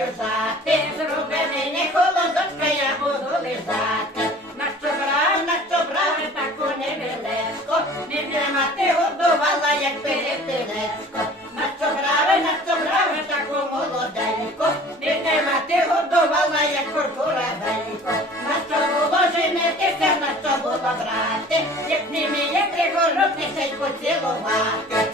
лежати, зроби мені холодочка, я буду лежати. На що брав, на що брав, таку невеличко, не мати годувала, як перетилечко. На що брав, на що брав, таку молоденько, не мати годувала, як коркуравенько. На що було женитися, на що було брати, як ними, як пригородний, ще й поцілувати.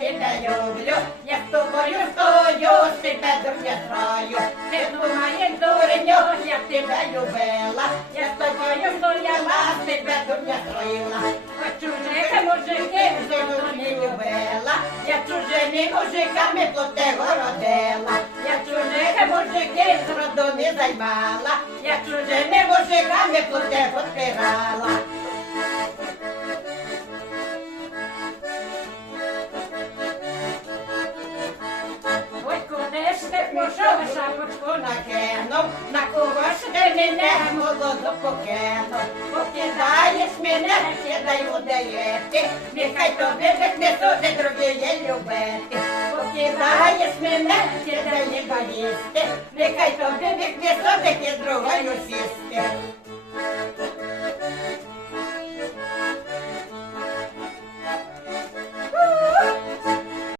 Тебе люблю, як тобою стою, з тебе дурня строю. Ти думаєш, дуреньо, як тебе любила, я з тобою стояла, з тебе дурня строїла. А чужими мужики зиму не любила, я чужими мужиками плоте городила. Я чужими мужики з роду не займала, я чужими мужиками плоте подпирала. Ж шапочку накинув, на кого ж ти мене молоду покинув? Покидаєш мене, кидай удаєти, нехай тобі не сути є любити. Покидаєш мене, сідай не боїсти, нехай тобі не сути другою сісти.